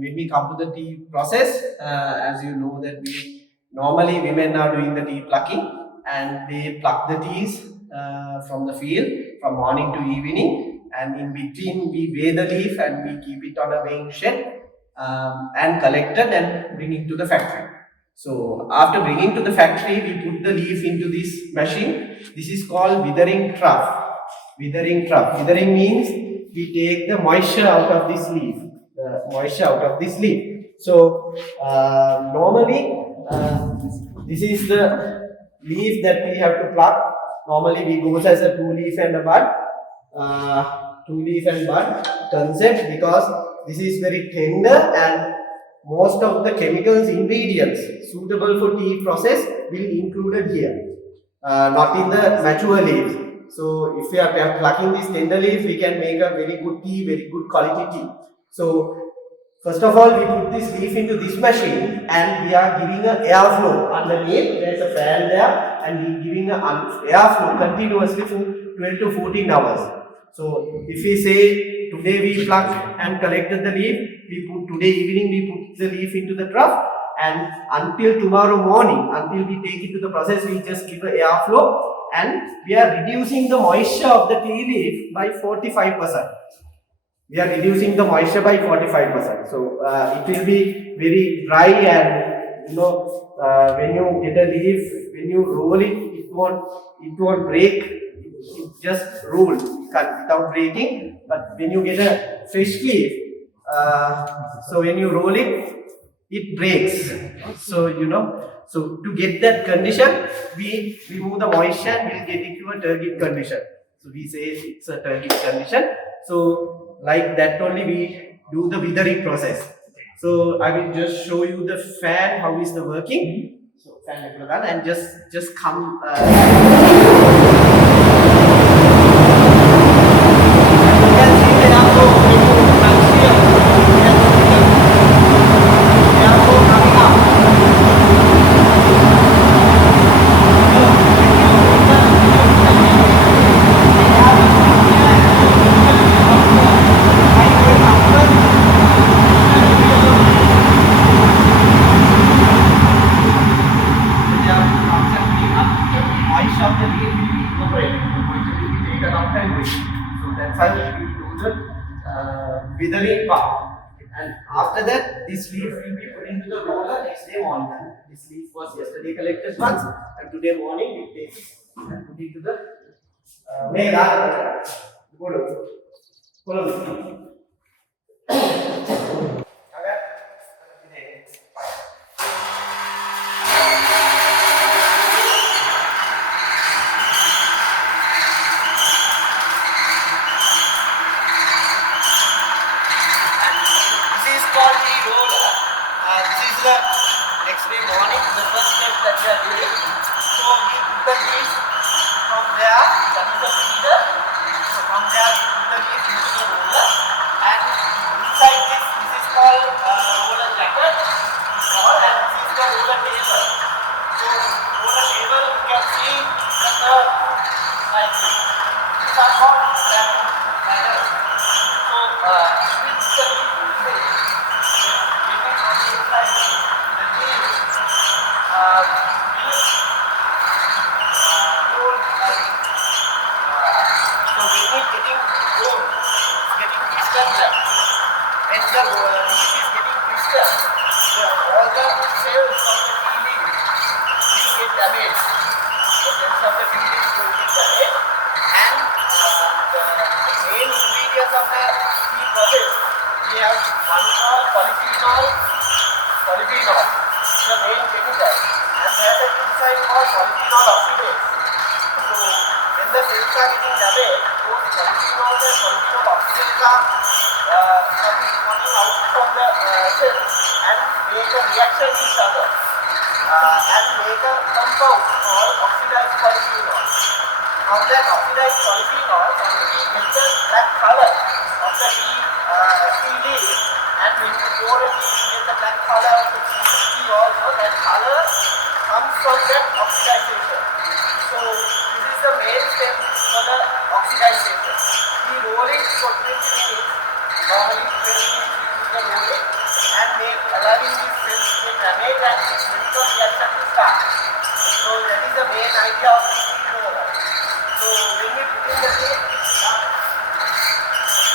when we come to the tea process, as you know that we normally women are doing the tea plucking, and they pluck the teas from the field from morning to evening, and in between we weigh the leaf and we keep it on a weighing shed and collect it and bring it to the factory. So after bringing to the factory, we put the leaf into this machine. This is called withering trough. Withering trough. Withering means we take the moisture out of this leaf. The moisture out of this leaf. So normally this is the leaf that we have to pluck. Normally we go as a 2-leaf and a bud. 2-leaf and bud concept, because this is very tender and most of the chemicals ingredients suitable for tea process will included here, not in the mature leaves. So if we are plucking these tender leaves, we can make a very good tea, very good quality tea. So first of all, we put this leaf into this machine and we are giving an airflow underneath. There is a fan there and we are giving an airflow continuously for 12 to 14 hours. So if we say today we plucked and collected the leaf, today evening we put the leaf into the trough, and until tomorrow morning, until we take it to the process, we just give an airflow, and we are reducing the moisture of the tea leaf by 45%. We are reducing the moisture by 45%. So it will be very dry, and when you get a leaf, when you roll it, it won't break. It just rolls without breaking. But when you get a fresh leaf, so when you roll it, it breaks. So so to get that condition, we remove the moisture and we'll get it to a turgid condition. So we say it's a turgid condition. So like that only we do the withering process. So I will just show you the fan, how is the working. So fan and just come. Withering part, and after that this leaf will be put into the roller next day morning. This leaf was yesterday collected once, and today morning we take it and put it to the next day morning, the first step that we are doing. So we put the leaf from there, that is the feeder. So from there we put the leaf into the roller, and inside this is called roller jacket, and this is the roller table. So roller table, you can see that like these are called ladders. So with the leaf on the inside. So when it's getting cold, it's getting crystal black. When the leaf is getting crystal, all the cells of the tea leaf will get damaged. The cells of the tea leaf will get damaged, and the main ingredients of the tea process, we have one called polyphenol. The main chemical, and there is an enzyme called polyphenol oxidase. So when the cells are getting damaged, those polyphenols and polyphenol oxidase are coming out from the cells and make a reaction with each other and make a compound called oxidized polyphenol. From that oxidized polyphenol, only we get the black color of the tea leaf, and when you pour a tea, you get the black color of the tea. Also, that color comes from that oxidization. So this is the main step for the oxidization. We roll it for 20 minutes. Normally 20 minutes we use the rolling, and allowing these cells to germinate and this chemical reaction to start. So that is the main idea of the seed roller. So when we put in the seed, this is how we put the seed.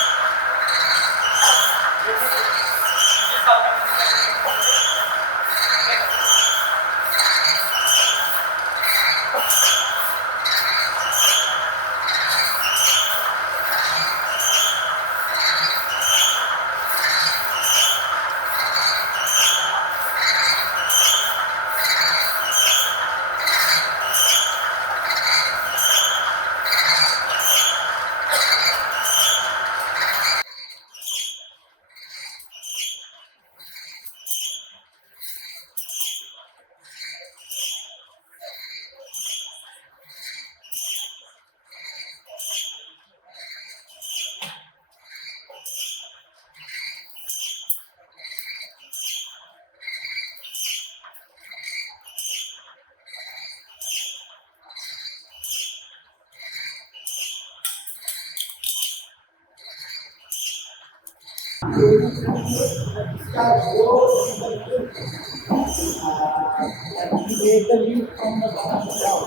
And we take the view from the bottom down.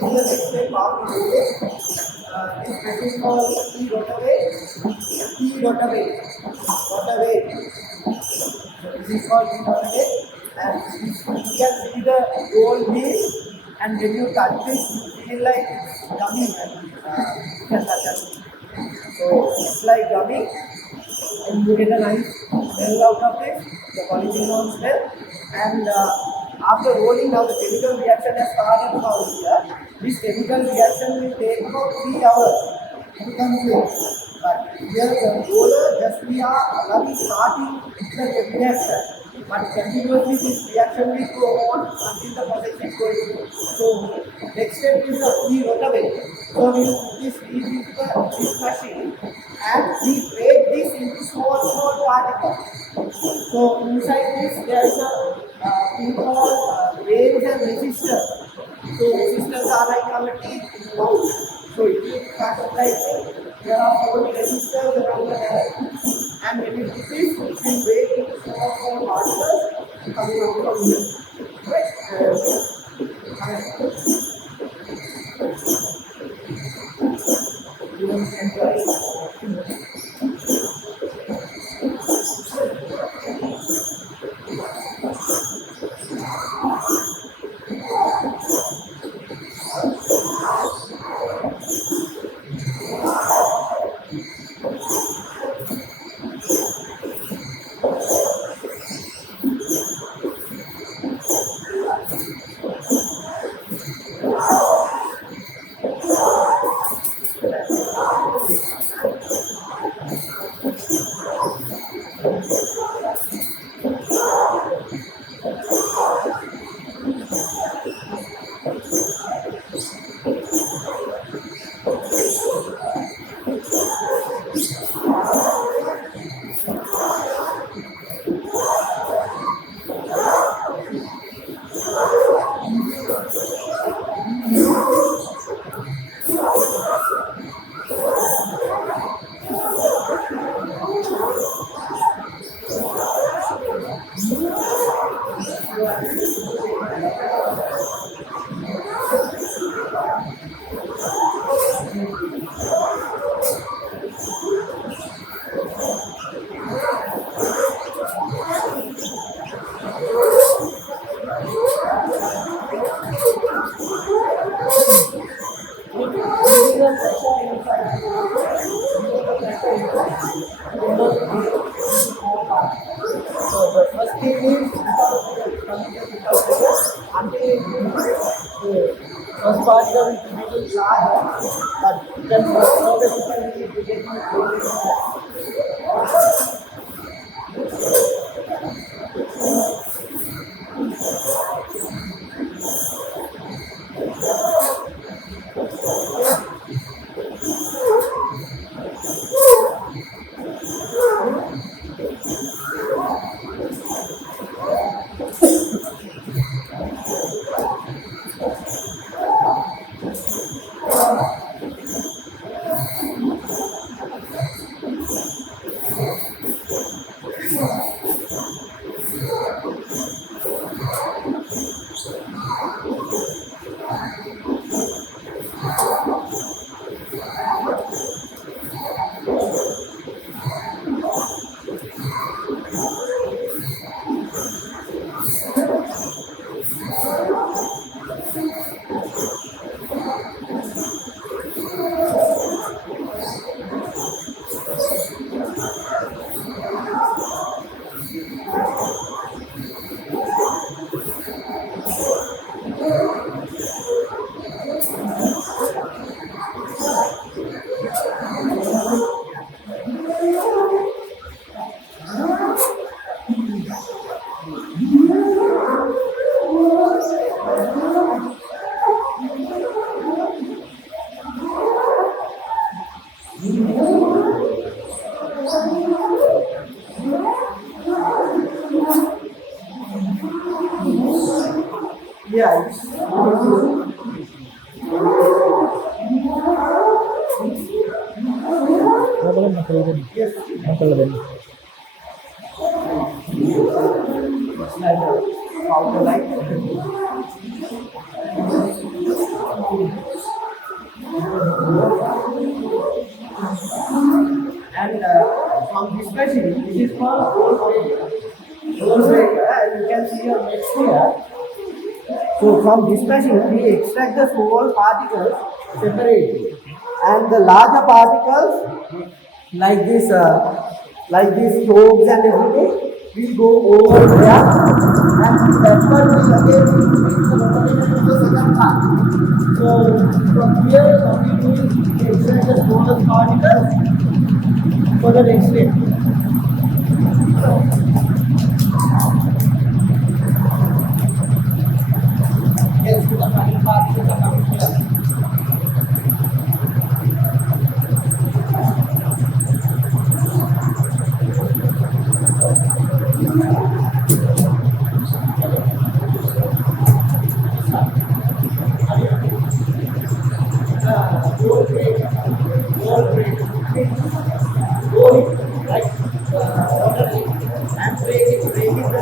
In the next step, how we do it? This machine called e-rotaway. Rotaway. So this is called e-rotaway, and this, you can see the gold wheel, and when you touch this, you feel like gummy. You can touch it. So it's like gummy, and you get a nice smell out of it, the polyphenol smell, and after rolling now the chemical reaction has started now here. This chemical reaction will take about 3 hours to complete. But here the roller just we are allowing starting the reaction. But continuously this reaction will go on until the process is going through. So next step is the rotaway. So we put this leaf into this machine and we break this into small particles. So inside this there is a thing called range and resistor. So resistors are like our teeth in the mouth. So if you cut it like this, there are 4 resistors around the hair. And when you do this, it will break into small particles coming out from here. Right? You want to enjoy it. larger, but you can always you get yeah, yes, like outer light. And from this machine, this is called roll breaker, and you can see your next here. So from this machine, we extract the small particles separately, and the larger particles like these tubes and everything, will go over there, and that's what we again to the second part. So from here, what we do is we extract the smallest particles for the next step. Yes, the final particles are coming here. Roll break, roll it, like water it, and break it. Break is the same as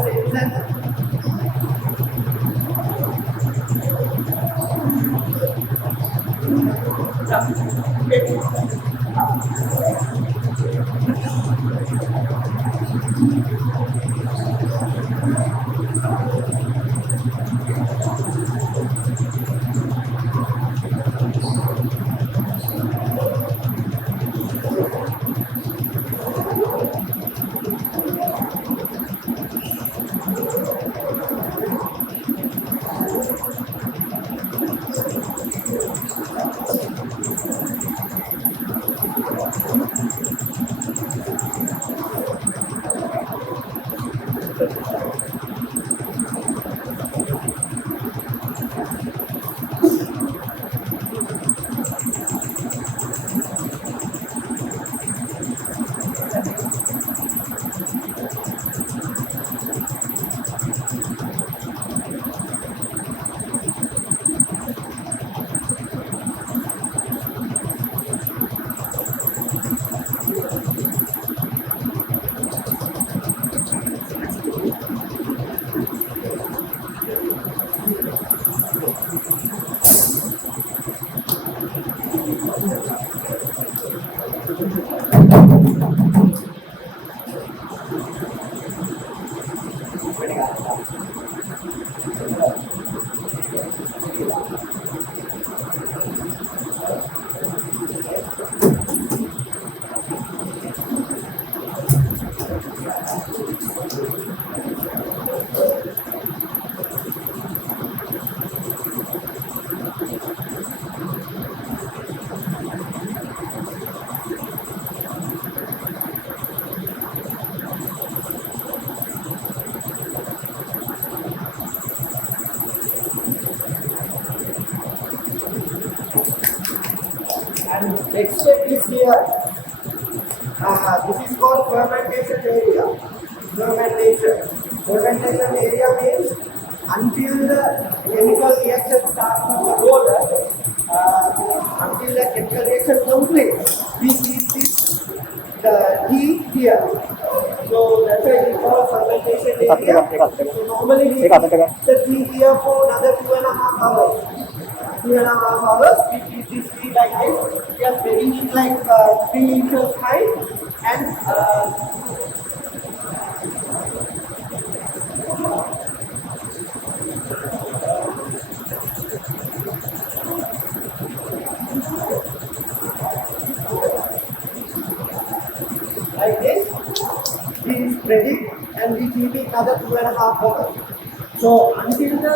And next step is here. This is called fermentation area. Fermentation. Fermentation area means until the chemical reaction starts from the roller, until the chemical reaction completes, we keep this the tea here. So that's why we call fermentation area. So normally we keep the tea here for another 2.5 hours. 2.5 hours, we keep this tea like this. We are spreading it like 3 inches high and like this. We spread it and we keep it another 2.5 hours. So until the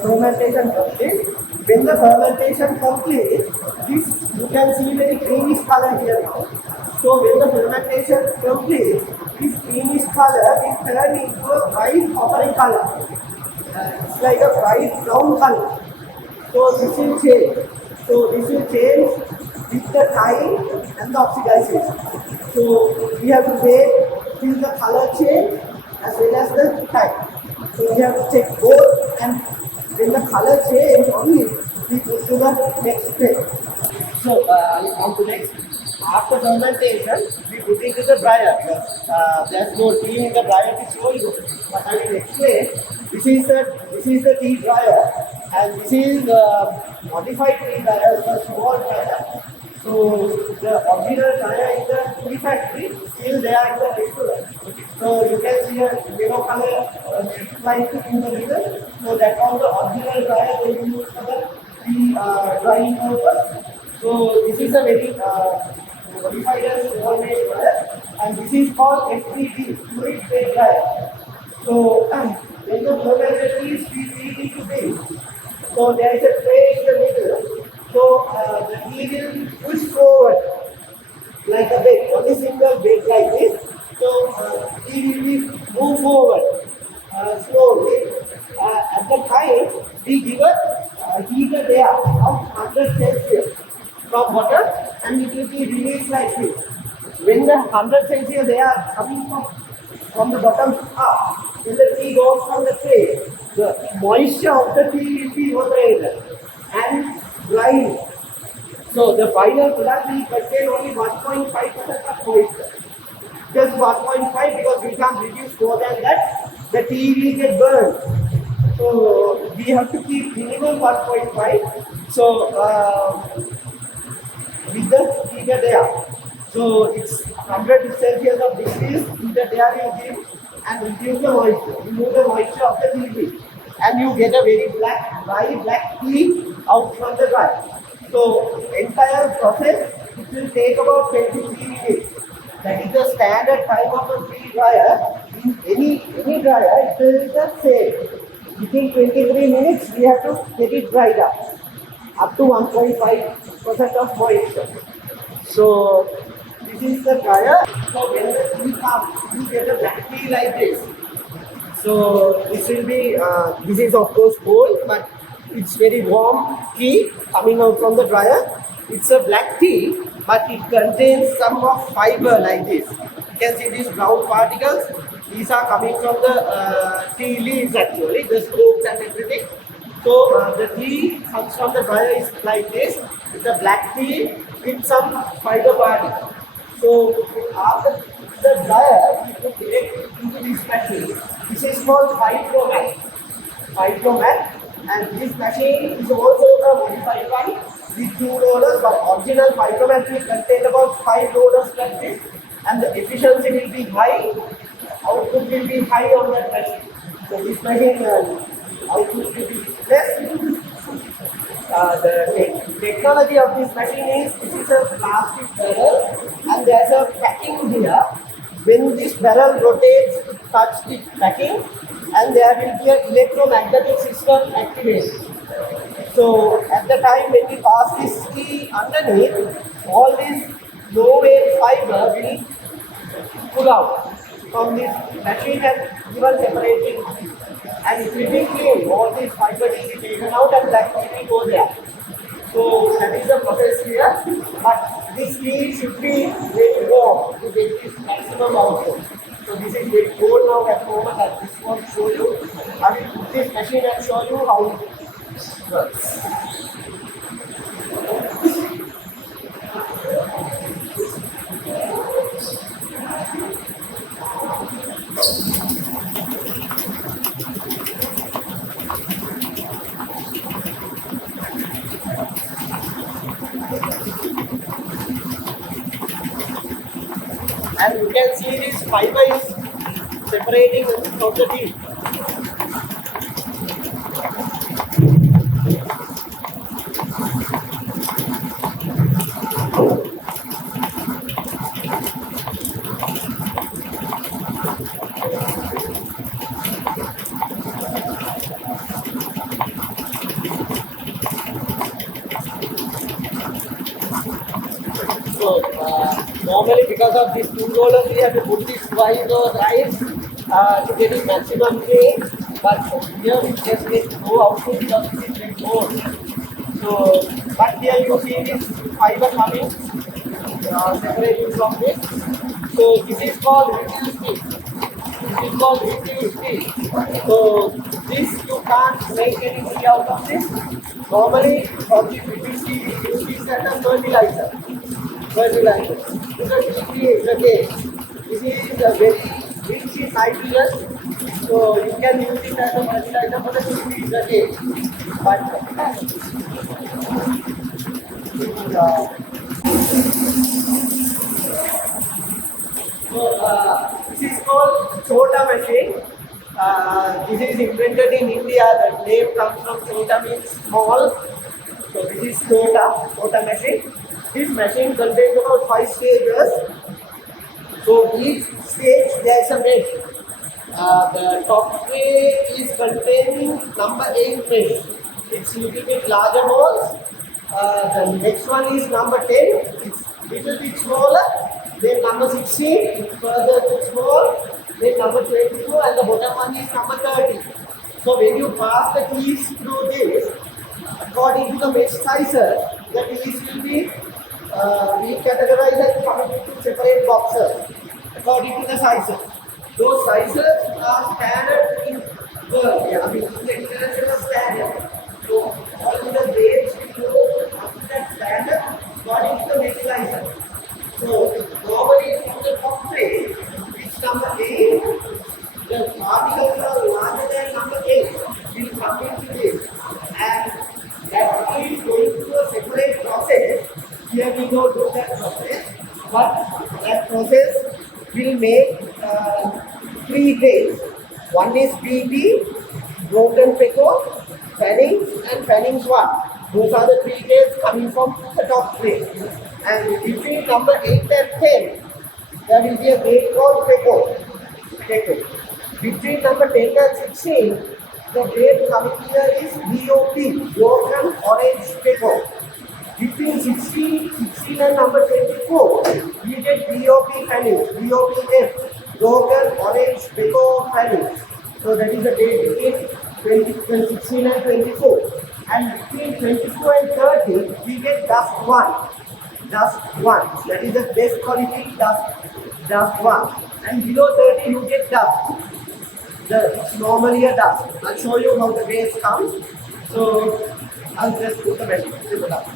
fermentation completes, when the fermentation completes, this you can see very greenish color here now. So when the fermentation completes, this greenish color will turn into a bright coppery color. It's like a bright brown color. So this will change. So this will change with the time and the oxidization. So we have to wait till the color change as well as the time. So we have to check both, and when the color change only, we go to the next step. So we come to next. After fermentation, we put into the dryer. There's no tea in the dryer to show you, but I will explain. This is the tea dryer, and this is modified tea dryer, the small dryer. So the original dryer in the tea factory, still there in the restaurant. So you can see a yellow color line in the middle. So that was the original dryer they used for the tea drying purpose. So this is a very modified as small base dryer, and this is called FPD, fluid bed dryer. So when the fermented is we feed into this. So there is a tray in the middle. So the tea will push forward like a bed, only single bed like this. So tea will be move forward slowly. At the time we give a heater there of 100 Celsius from water, and it will be released like this. When the 100 Celsius they are coming from the bottom up, when the tea goes from the tray, the moisture of the tea will be evaporated and drying. So the final product will contain only 1.5% of moisture. Just 1.5, because we can't reduce more than that. The tea will get burned. So we have to keep minimum 1.5. So with the heater there. So it's 100 Celsius of degrees heater there you give and reduce the moisture. Remove the moisture of the tea, and you get a very dry black tea out from the dryer. So entire process, it will take about 23 minutes. That is the standard time of a tea dryer. In any dryer, it is the same. Within 23 minutes, we have to get it dried up to 1.5% of moisture. So this is the dryer. So when the tea comes, you get a black tea like this. So this will be, this is of course cold, but it's very warm tea coming out from the dryer. It's a black tea, but it contains some of fiber like this. You can see these brown particles. These are coming from the tea leaves actually, the spokes and everything. So the tea comes from the dryer is like this. It's a black tea with some fiber particles. So after the dryer, we put it into this machine. This is called hydromat. Hydromat, and this machine is also a modified one with 2 rollers, but original hydromat will contain about 5 rollers like this, and the efficiency will be high, output will be high on that machine. So this machine output will be less. The technology of this machine is, this is a plastic barrel and there is a packing here. When this barrel rotates, touch the packing, and there will be an electromagnetic system activated. So at the time when we pass this tea underneath, all this low weight fiber will pull out from this machine and given separating, and it will be clean. All these fiber will be taken out and black tea will go there. So that is the process here. But this tea should be very warm to get this maximum output. So this is very cold now at the moment. I just want to show you. I will put this machine and show you how it works. And you can see this fiber is separating from the tea. So normally because of these two rollers we have to put this twice or thrice to get the maximum gain. But here we just get no output because this is very cold. So but here you see this fiber coming separating from this. So this is called reduced tea. This is called reduced tea. So this you can't make any tea out of this. Normally for this reduced tea we use this as a fertilizer. Because this is okay. This is a very rich in nitrogen, so you can use it as a fertilizer for the trees again. But this is called chota machine. This is invented in India. The name comes from chota means small. So this is chota machine. This machine contains about 5 stages. So each stage there is a main. The top tray is containing number 8 main. It's little bit larger balls. The next one is number 10. It's little bit smaller. Then number 16, further to small. Then number 22, and the bottom one is number 30. So when you pass the keys through this, according to the mesh sizes, the keys will be we categorize and put into separate boxes according to the sizes. Those sizes are standard in world. I mean, the international standard. So all the grades will go up to that standard according to the mesh sizes. So normally from the top tray, it's number 8. The particles are larger than number 8. We come into this, and that is going through a separate process. Here we go do that process, but that process will make 3 grades. One is PT, broken peco, fannings, and fannings 1. Those are the 3 grades coming from the top grade. And between number 8 and 10, there will be a grade called peco. Between number 10 and 16, the grade coming here is BOP, broken orange peco. Between 16 and number 24, we get BOP fannings, BOPF, broken orange peco fannings. So that is the grade between 16 and 24. And between 24 and 30, we get dust 1. That is the best quality dust 1. And below 30, you get dust. It's normally a dust. I'll show you how the grades come. So I'll just put the message to the dust.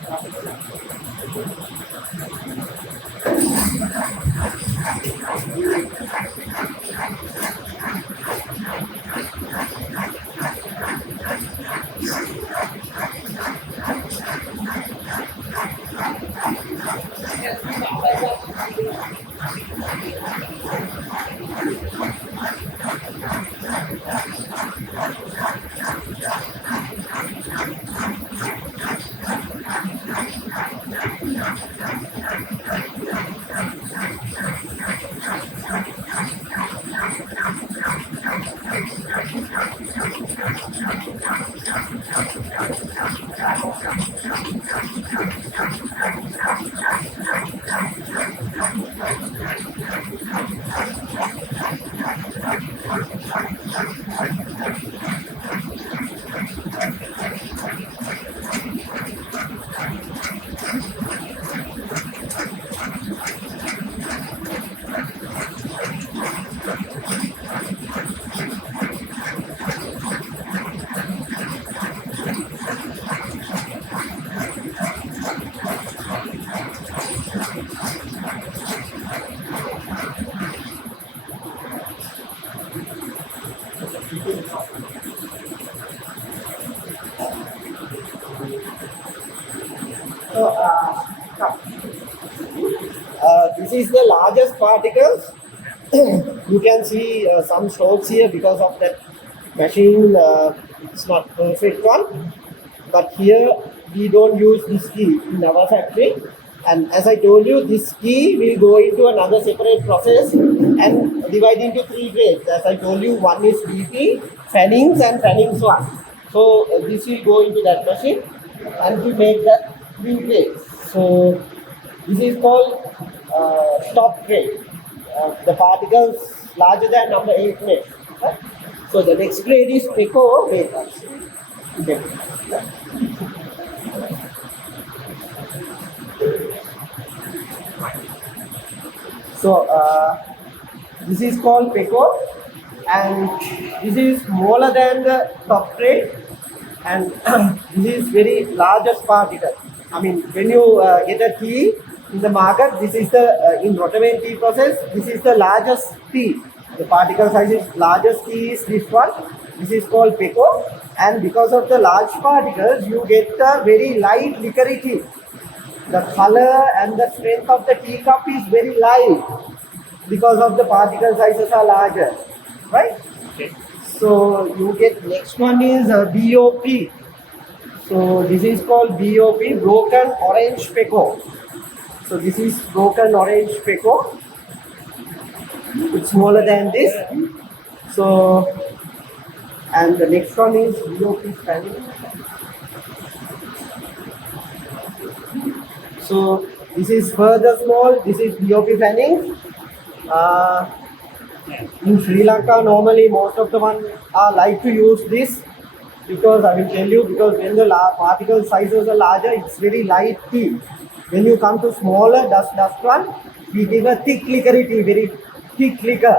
So, this is the largest particles. You can see some strokes here because of that machine. It's not perfect one, but here we don't use this key in our factory. And as I told you, this key will go into another separate process and divide into three grades. As I told you, one is BP, fannings, and fannings one. So this will go into that machine and we make that three grades. So this is called stop grade. The particles larger than number 8 mesh. Right? So the next grade is pico beta. Okay. So this is called pico, and this is smaller than the top grade, and this is very largest particle. I mean, when you get a tea in the market, this is the in Rotterdam tea process. This is the largest tea. The particle size is largest tea is this one. This is called pico, and because of the large particles, you get a very light liquory tea. The color and the strength of the teacup is very light because of the particle sizes are larger, right? Okay. So you get next one is BOP. So this is called BOP, broken orange peco. So this is broken orange peco. It's smaller than this. So and the next one is BOP spanning. So this is further small. This is BOP fanning. In Sri Lanka, normally most of the one are like to use this because I will tell you, because when the particle sizes are larger, it's very light tea. When you come to smaller dust one, we give a thick liquor tea, very thick liquor,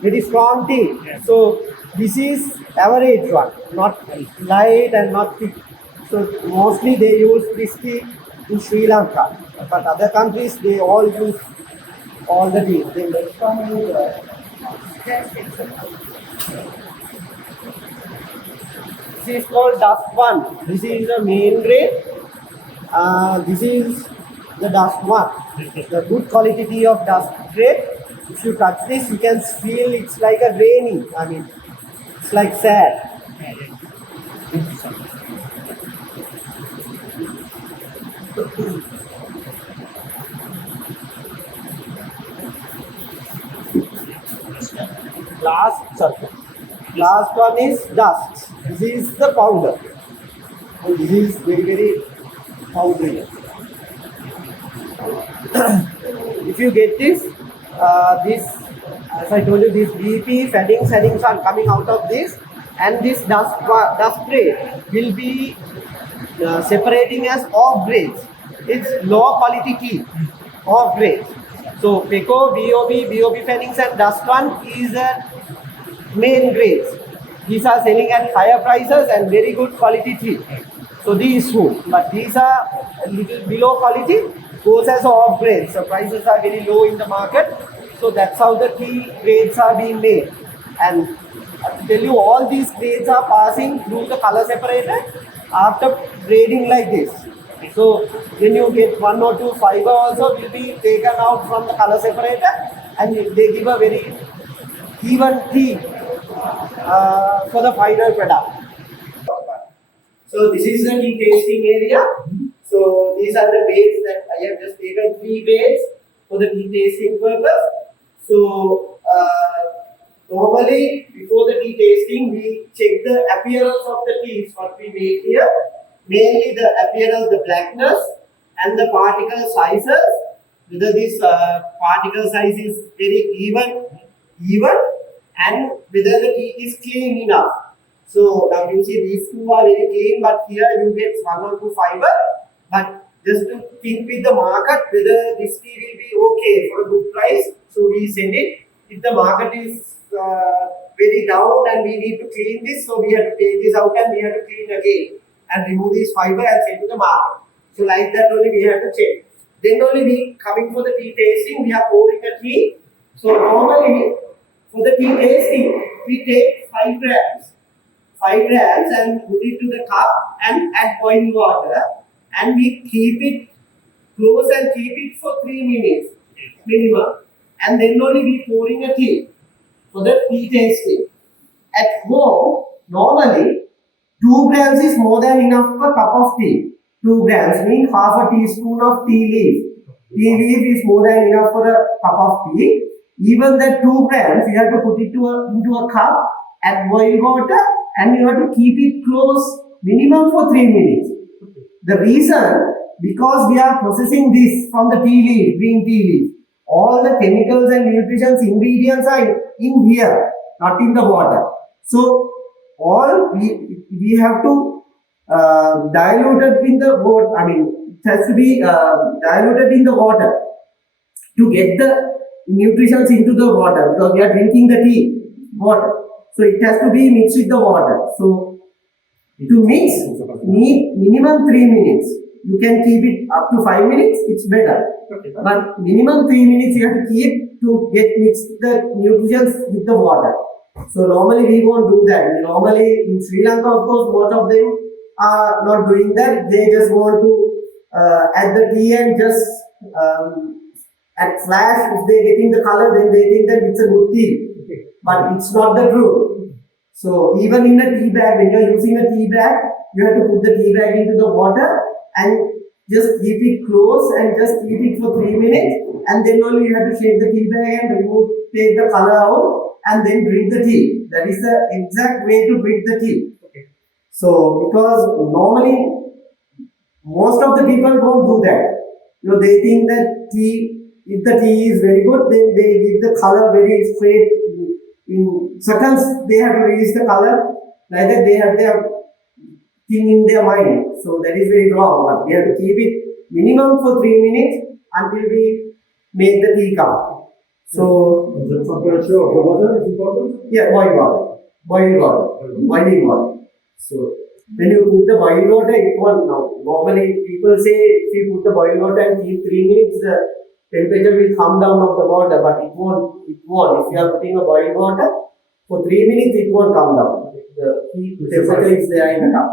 very strong tea. So this is average one, not light and not thick. So mostly they use this tea in Sri Lanka, but other countries they all use all the tea. The next one is this is called dust one. This is the main grade. This is the dust one. The good quality tea of dust grade. If you touch this, you can feel it's like a rainy. I mean, it's like sad. Last one is dust. This is the powder. And this is very, very powdery. If you get this, as I told you, this BP fannings are coming out of this, and this dust grade will be separating as off grades. It's low quality tea, off grades. So Peco, BOB fannings and dust one is a main grades. These are selling at higher prices and very good quality tea. So these two, but these are a little below quality, goes as off grades. So prices are very low in the market. So that's how the tea grades are being made. And I tell you, all these grades are passing through the color separator after grading like this. So when you get one or two fiber also will be taken out from the color separator, and they give a very even tea for the final product. So this is the tea tasting area. So these are the grades that I have just taken 3 grades for the tea tasting purpose. So normally before the tea tasting we check the appearance of the teas what we make here. Mainly the appearance, the blackness and the particle sizes. Whether this particle size is very even and whether the tea is clean enough. So now you see these two are very clean, but here you get 1 or 2 fiber. But just to think with the market whether this tea will be okay for a good price, so we send it. If the market is very down and we need to clean this, so we have to take this out and we have to clean again and remove this fiber and send to the market. So like that only we have to check. then only we coming for the tea tasting, we are pouring the tea. So normally for the tea tasting, we take 5 grams. 5 grams and put it to the cup and add boiling water, and we keep it close and keep it for 3 minutes minimum, and then only we pouring a tea for the tea tasting. At home, normally 2 grams is more than enough for a cup of tea. 2 grams means half a teaspoon of tea leaf. Tea leaf is more than enough for a cup of tea. Even that 2 grams, you have to put it into a cup, add boiled water, and you have to keep it close minimum for 3 minutes. The reason, because we are processing this from the tea leaf, green tea leaf. All the chemicals and nutrition ingredients are in here, not in the water. So all we have to dilute it in the water. I mean, it has to be diluted in the water to get the nutrients into the water, because we are drinking the tea water. So it has to be mixed with the water. So to mix, need minimum 3 minutes. You can keep it up to 5 minutes, it's better. But minimum 3 minutes you have to keep to get mixed the nutrients with the water. So normally we won't do that. Normally in Sri Lanka, of course, most of them are not doing that. They just want to add the tea and just at flash, if they're getting the color, then they think that it's a good tea. But it's not the truth. So even in a tea bag, when you're using a tea bag, you have to put the tea bag into the water and just keep it close and just keep it for 3 minutes, and then only you have to shake the tea bag and take the color out and then drink the tea. That is the exact way to drink the tea. So because normally most of the people don't do that. They think that tea, if the tea is very good, then they give the color very straight. In seconds, they have to release the color. Like that, they have their thing in their mind. So that is very wrong. But we have to keep it minimum for 3 minutes until we make the tea come. So the temperature of the water is important? yeah, boiled water. Boiling water. So when you put the boiled water, it won't now. Normally people say if you put the boiled water and keep 3 minutes, the temperature will come down of the water, but it won't. If you are putting a boiled water, for 3 minutes it won't come down. The heat temperature is there in the cup.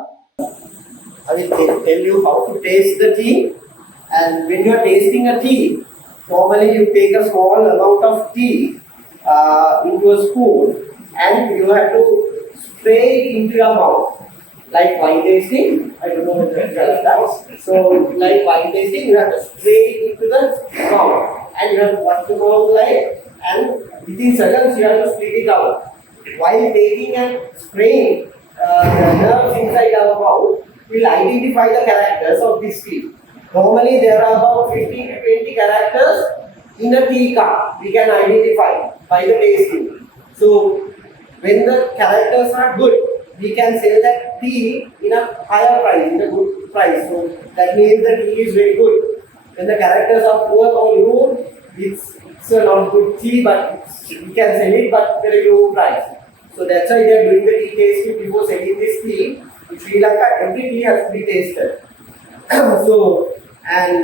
I will tell you how to taste the tea. And when you are tasting a tea, normally you take a small amount of tea into a spoon, and you have to spray it into your mouth. Like wine tasting, I don't know what that does. So, like wine tasting, you have to spray it into the mouth, and you have to watch the mouth like, and within seconds you have to spit it out. While taking and spraying, the nerves inside our mouth will identify the characters of this tea. Normally, there are about 15 to 20 characters in a tea cup. We can identify by the tasting. So, when the characters are good, we can sell that tea in a higher price, in a good price. So that means the tea is very good. When the characters are poor or low, it's a not good tea, but we can sell it, but very low price. So that's why they are doing the tea tasting before selling this tea. In Sri Lanka, every tea has to be tasted. So, and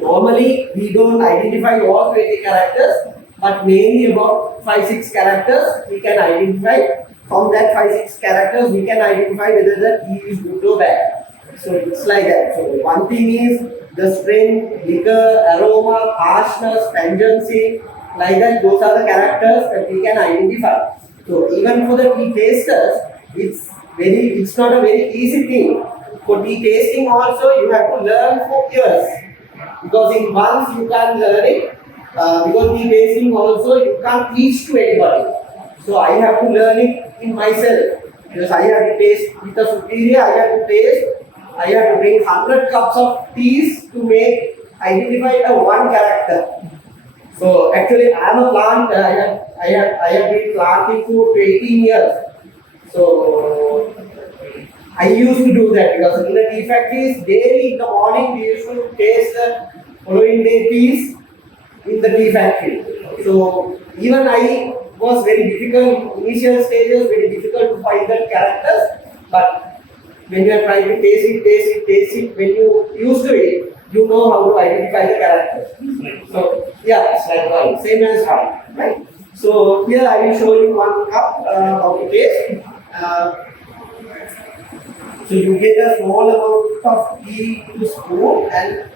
normally we don't identify all 20 characters, but mainly about 5-6 characters we can identify. From that 5-6 characters, we can identify whether the tea is good or bad. So it's like that. So one thing is the strength, liquor, aroma, harshness, pungency, like that. Those are the characters that we can identify. So even for the tea tasters, it's not a very easy thing. For tea tasting also, you have to learn for years. Because in once you can't learn it, because tea tasting also you can't teach to anybody. So I have to learn it in myself. Because I have to taste with a superior, I have to taste, I have to drink 100 cups of teas to identify the one character. So actually I am a plant, I have been planting for 18 years. So I used to do that because in the tea factories, daily in the morning we used to taste the following day teas in the tea factory. So even I was very difficult, initial stages, very difficult to find the characters, but when you are trying to taste it, when you used to it, you know how to identify the character. So yeah, it's like wine, same as wine, right? So here I will show you one cup how to taste. So you get a small amount of tea to spoon and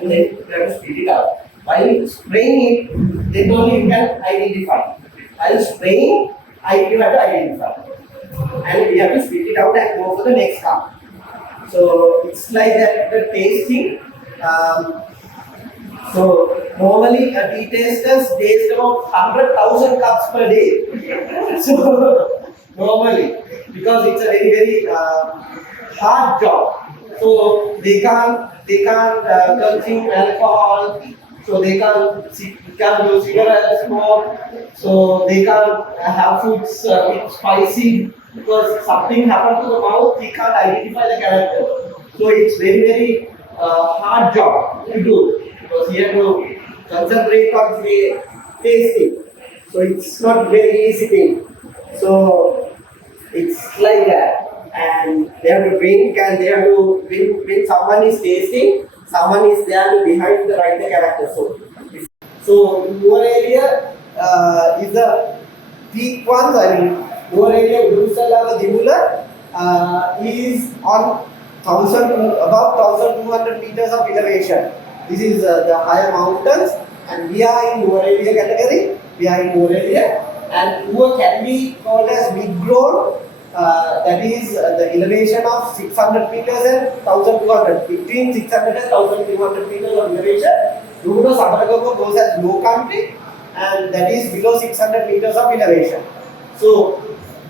then you have to spit it out. While spraying it, then only you can identify. While spraying, you have to identify. And you have to spit it out and go for the next cup. So it's like that the tasting. So normally a tea tasters taste about 100,000 cups per day. So normally, because it's a very hard job. So they can't consume alcohol. So they can't do cigarettes, smoke. So they can't have foods with spicy because something happened to the mouth. He can't identify the character. So it's very hard job to do because he has to concentrate on the tasting. So it's not very easy thing. So it's like that. And they have to drink and they have to, when someone is tasting, someone is there to behind the write the character. So your area is the peak ones. I mean, your area Urusala Dimula is on 1200 meters of elevation. This is the higher mountains, and we are in your area category. We are in your area, and Ua can be called as mid-grown. That is the elevation of 600 meters and 1200. Between 600 and 1200 meters of elevation, Runo Sabaragago goes as low country, and that is below 600 meters of elevation. So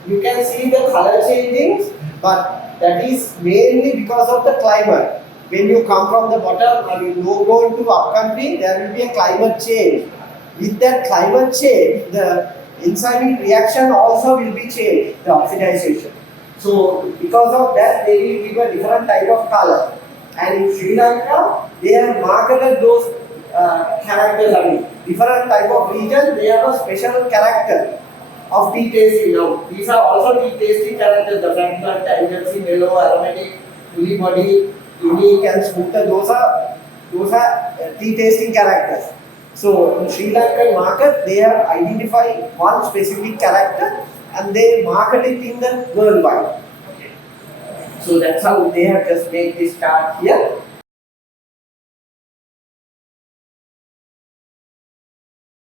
you can see the color changing, but that is mainly because of the climate. When you come from the bottom or you go into upcountry, there will be a climate change. With that climate change, the enzymatic reaction also will be changed, the oxidization. So because of that, they will give a different type of color. And in Sri Lanka, they have marketed those characters. I mean, different type of region, they have a special character of tea tasting. Now, these are also tea tasting characters. The fragrant, tangency, mellow, aromatic, fully body, unique, and smoother. Those are tea tasting characters. So in Sri Lankan market, they have identified one specific character and they market it in the worldwide. Okay. So that's how they have just made this chart here.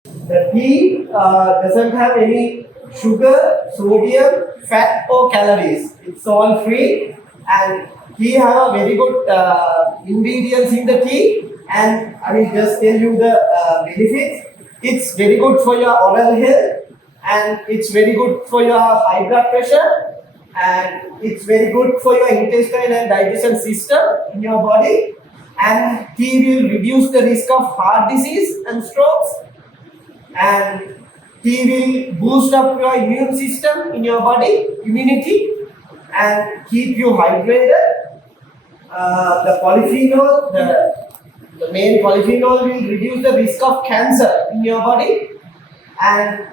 The tea doesn't have any sugar, sodium, fat or calories. It's all free, and tea have a very good ingredients in the tea. And I will just tell you the benefits. It's very good for your oral health, and it's very good for your high blood pressure, and it's very good for your intestine and digestion system in your body. And tea will reduce the risk of heart disease and strokes. And tea will boost up your immune system in your body, immunity, and keep you hydrated. The polyphenol, the main polyphenol will reduce the risk of cancer in your body. And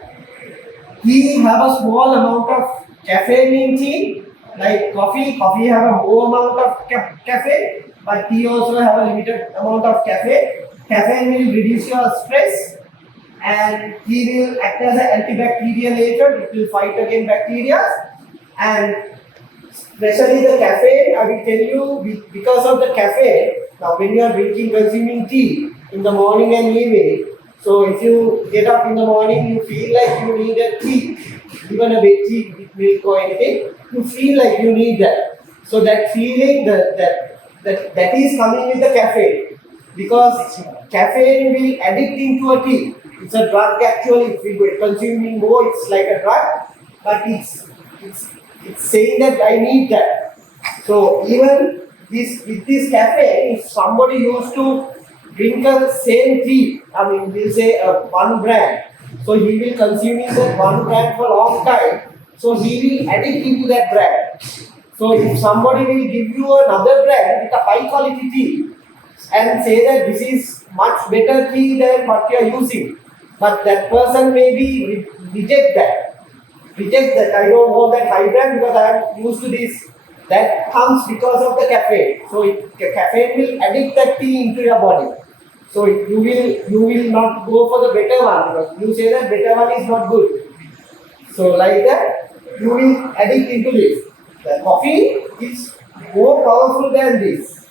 tea have a small amount of caffeine in tea, like coffee. Coffee have a more amount of caffeine, but tea also have a limited amount of caffeine. Caffeine will reduce your stress, and tea will act as an antibacterial agent. It will fight against bacteria. And especially the caffeine, I will tell you, because of the caffeine, now when you are consuming tea in the morning and evening, so if you get up in the morning, you feel like you need a tea, even a bit tea with milk or anything, you feel like you need that. So that feeling, that is coming with the caffeine, because caffeine will addict into a tea. It's a drug actually. If you are consuming more, it's like a drug, but it's saying that I need that. So even with this caffeine, if somebody used to drink the same tea, I mean, we'll say one brand, so he will consuming that one brand for a long time, so he will addict into that brand. So if somebody will give you another brand with a high quality tea and say that this is much better tea than what you are using, but that person maybe reject that. reject that. I don't want that high brand because I am used to this. That comes because of the caffeine. So caffeine will addict that tea into your body. So you will not go for the better one because you say that better one is not good. So like that, you will addict into this. The coffee is more powerful than this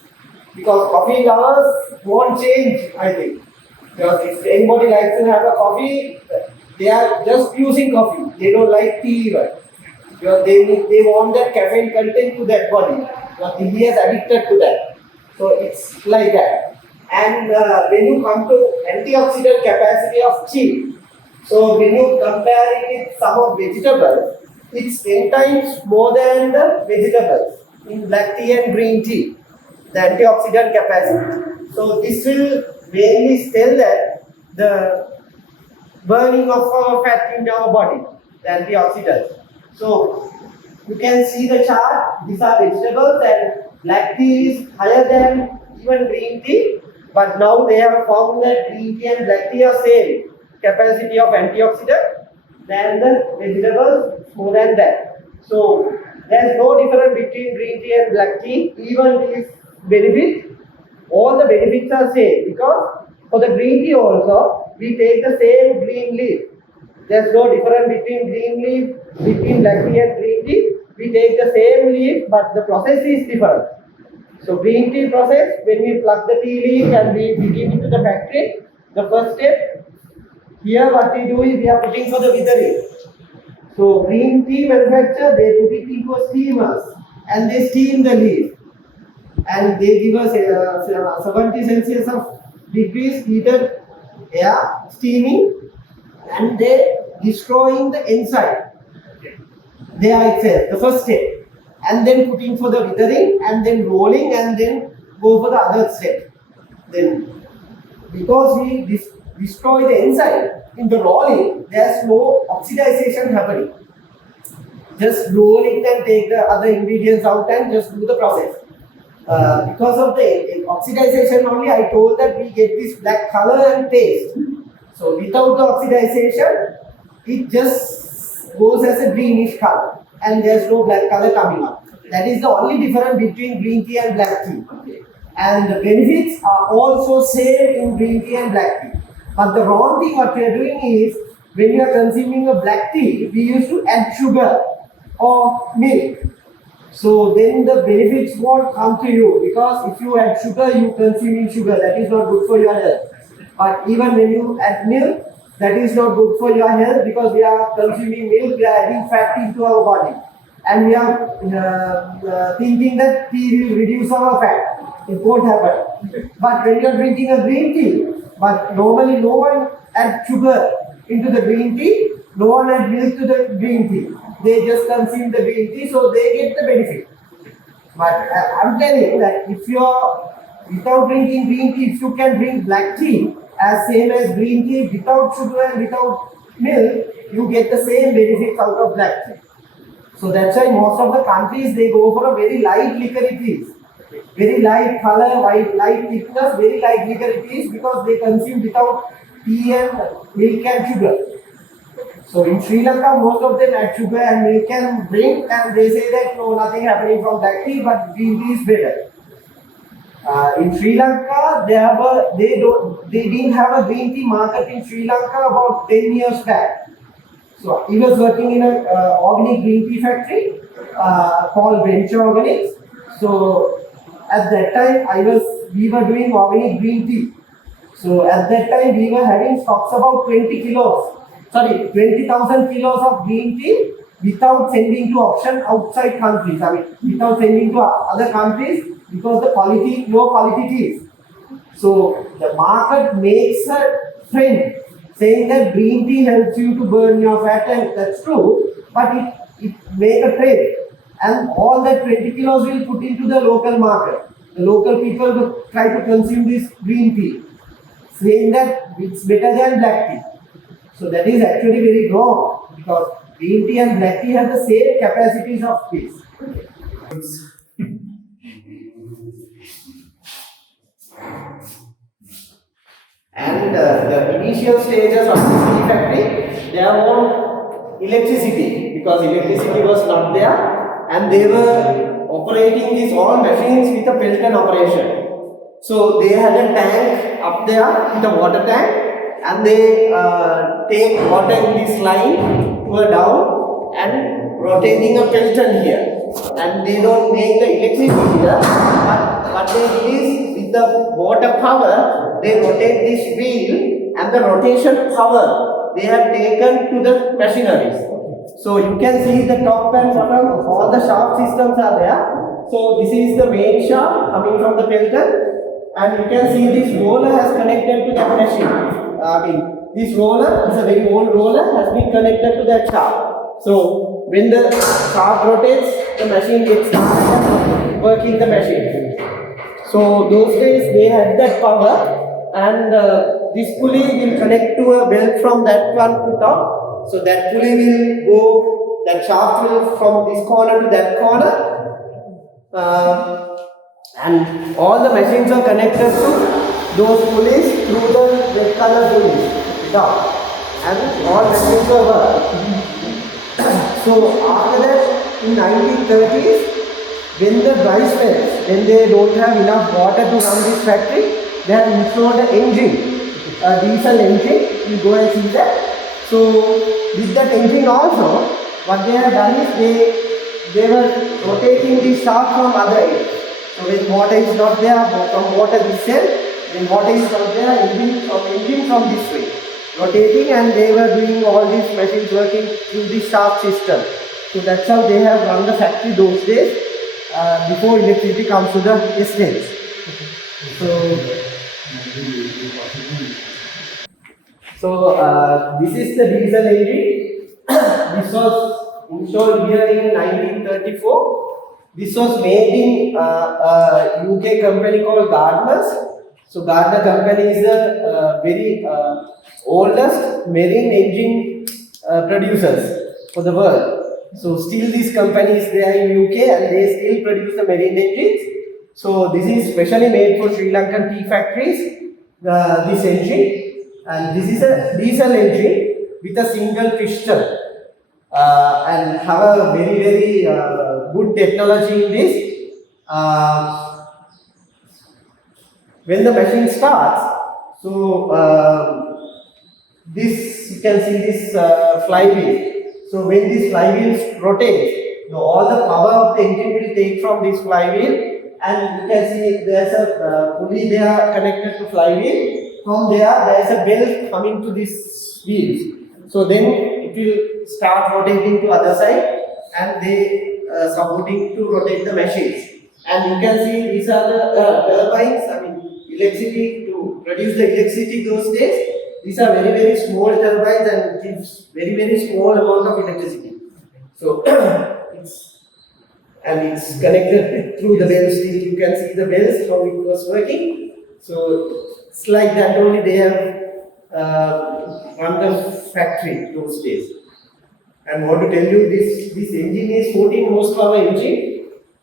because coffee lovers won't change. I think because if anybody likes to have a coffee, they are just using coffee. They don't like tea even. Because they want that caffeine content to that body. Because he is addicted to that. So it's like that. And when you come to antioxidant capacity of tea, so when you compare it with some of vegetables, it's 10 times more than the vegetables in black tea and green tea, the antioxidant capacity. So this will mainly tell that the burning of fat in our body, the antioxidants. So you can see the chart, these are vegetables and black tea is higher than even green tea, but now they have found that green tea and black tea are same capacity of antioxidant than the vegetables, more than that. So there's no difference between green tea and black tea, even these benefits, all the benefits are same because for the green tea also we take the same green leaf. There's no difference between green leaf, between black tea and green tea. We take the same leaf but the process is different. So green tea process, when we pluck the tea leaf and we give it to the factory, the first step, here what we do is we are putting for the withering. So green tea manufacturer, they put it into a steamers and they steam the leaf. And they give us 70 Celsius of degrees heated air steaming and they destroying the enzyme there itself, the first step, and then putting for the withering and then rolling and then go for the other step. Then because we destroy the enzyme in the rolling, there's no oxidization happening. Just roll it and take the other ingredients out and just do the process. Because of the oxidization only, I told that we get this black color and taste. So without the oxidization, it just goes as a greenish color and there's no black color coming up. That is the only difference between green tea and black tea. And the benefits are also same in green tea and black tea. But the wrong thing what we are doing is, when you are consuming a black tea, we used to add sugar or milk. So then the benefits won't come to you because if you add sugar, you consuming sugar. That is not good for your health. But even when you add milk, that is not good for your health because we are consuming milk, we are adding fat into our body. And we are thinking that tea will reduce our fat. It won't happen. But when you are drinking a green tea, but normally no one adds sugar into the green tea, no one adds milk to the green tea. They just consume the green tea, so they get the benefit. But I'm telling you that if you are without drinking green tea, if you can drink black tea as same as green tea without sugar and without milk, you get the same benefits out of black tea. So that's why most of the countries they go for a very light liquor teas, very light color, light thickness, very light liquor teas because they consume without tea and milk and sugar. So in Sri Lanka, most of them add sugar and milk and drink, and they say that no, nothing happening from black tea, but green tea is better. In Sri Lanka, they didn't have a green tea market in Sri Lanka about 10 years back. So he was working in an organic green tea factory called Venture Organics. So at that time, we were doing organic green tea. So at that time, we were having stocks about 20,000 kilos of green tea without sending to auction outside countries. I mean, without sending to other countries because the quality, low quality teas. So the market makes a trend saying that green tea helps you to burn your fat, and that's true, but it makes a trend. And all that 20 kilos will put into the local market. The local people will try to consume this green tea, saying that it's better than black tea. So that is actually very wrong because green tea and black tea have the same capacities of this. And the initial stages of this tea factory, they have want electricity because electricity was not there, and they were operating these all machines with a Pelton operation. So they had a tank up there with a water tank, and they take water in this line to a down and rotating a Pelton here. And they don't make the electricity here, but what they do is with the water power, they rotate this wheel, and the rotation power they have taken to the machineries. So you can see the top and bottom, all the shaft systems are there. So this is the main shaft coming from the Pelton. And you can see this roller has connected to that machine. This roller is a very old roller, has been connected to that shaft. So when the shaft rotates, the machine gets started working the machine. So those days they had that power, and this pulley will connect to a belt from that one to top. So that pulley will go, that shaft will from this corner to that corner. And all the machines are connected to those pulleys through the red color pulleys down, and all machines are working. So after that, in 1930s, when the dry spells, when they don't have enough water to run this factory, they have installed an engine, a diesel engine. You go and see that. So with that engine also, what they have done is they were rotating the shaft from other end. So when water is not there, from water this end, when water is not there, engine from this way, rotating, and they were doing all these machines working through the shaft system. So that's how they have run the factory those days, before electricity comes to the estates. So this is the diesel engine. This was installed here in 1934. This was made in a UK company called Gardner's. So Gardner company is the very oldest marine engine producers for the world. So still this company is there in UK, and they still produce the marine engines. So this is specially made for Sri Lankan tea factories, this engine. And this is a diesel engine with a single piston. And have a very good technology in this. When the machine starts, so this, you can see this flywheel. So when this flywheel rotates, all the power of the engine will take from this flywheel, and you can see there's a pulley there connected to flywheel. From there is a belt coming to this wheels. So then it will start rotating to other side, and they supporting to rotate the machines. And you can see these are the turbines. Electricity, to produce the electricity those days. These are very small turbines and gives very small amount of electricity. So it's connected through the bells. You can see the bells how it was working. So it's like that only they have run the factory those days. And want to tell you, this engine is 14 horsepower engine.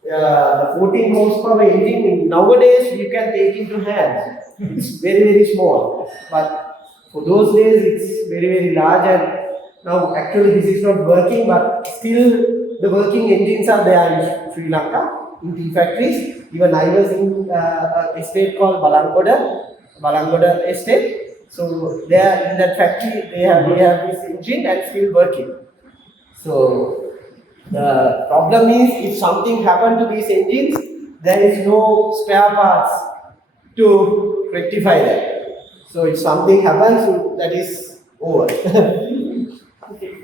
The 14 horsepower engine nowadays you can take into hand. It's very small, but for those days it's very large. And now actually this is not working, but still the working engines are there in Sri Lanka in tea factories. Even I was in an estate called Balangoda estate. So there in that factory they have this engine and still working. So the problem is, if something happened to these engines, there is no spare parts to rectify that. So if something happens, that is over. Okay.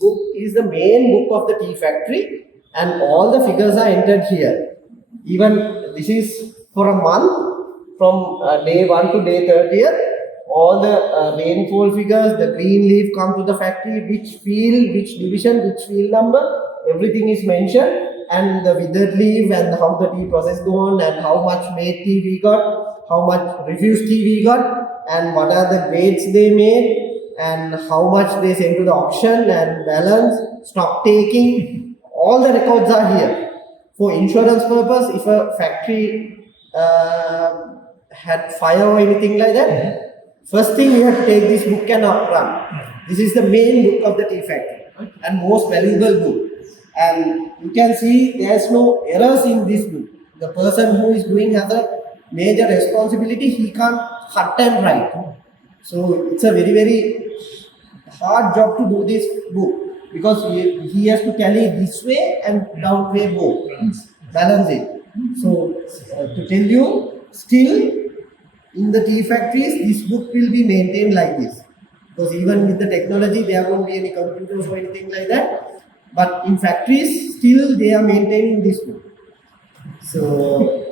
Book is the main book of the tea factory, and all the figures are entered here. Even this is for a month, from day 1 to day 30th. All the rainfall figures, the green leaf come to the factory, which field, which division, which field number, everything is mentioned, and the withered leaf, and how the tea process go on, and how much made tea we got, how much refuse tea we got, and what are the grades they made, and how much they sent to the auction, and balance, stock taking. All the records are here. For insurance purpose, if a factory had fire or anything like that, first thing you have to take this book and run. This is the main book of the tea factory and most valuable book. And you can see there's no errors in this book. The person who is doing has a major responsibility. He can't cut and write. So it's a very hard job to do this book because he has to tally this way and down way both. Balance it. So to tell you, still in the tea factories, this book will be maintained like this. Because even with the technology, there won't be any computers or anything like that. But in factories, still they are maintaining this book. So